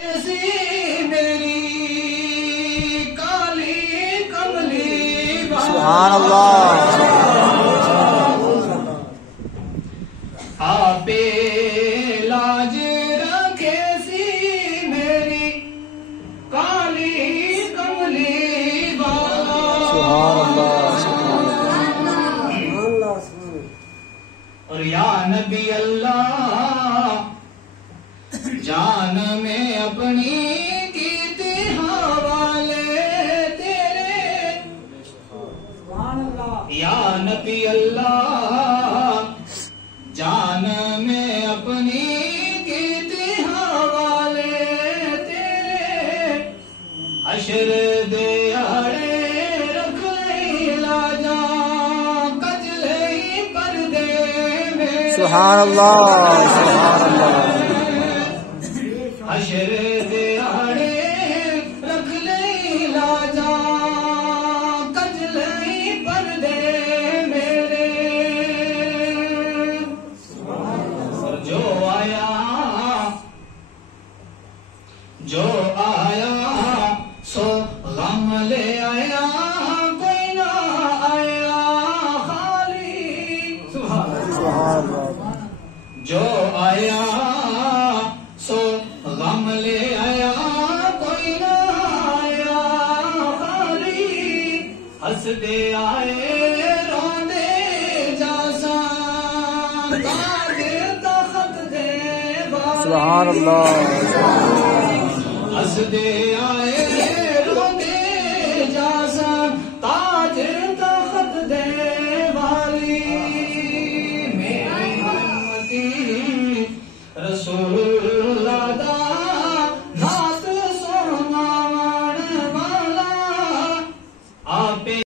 ऐसी मेरी काली कमली सुभान अल्लाह। आपे लाज रखे सी मेरी काली कमली सुभान अल्लाह। और या नबी अल्लाह जान में अपनी कीती हवाले तेरे। या नबी अल्लाह जान में अपनी कीती हवाले तेरे। हशर दे आड़े रख लाजा कजले पर्दे में। सुभान अल्लाह सुभान अल्लाह। हशर दे आड़े रख लाजा कजले पर्दे मेरे। और जो आया सो गम ले आया कोई ना आया खाली। सुभान अल्लाह। जो आया सो गम ले आया कोई ना आया खाली। हंस दे आए रोंदे जासा ताज तख्त दे। सुभान अल्लाह।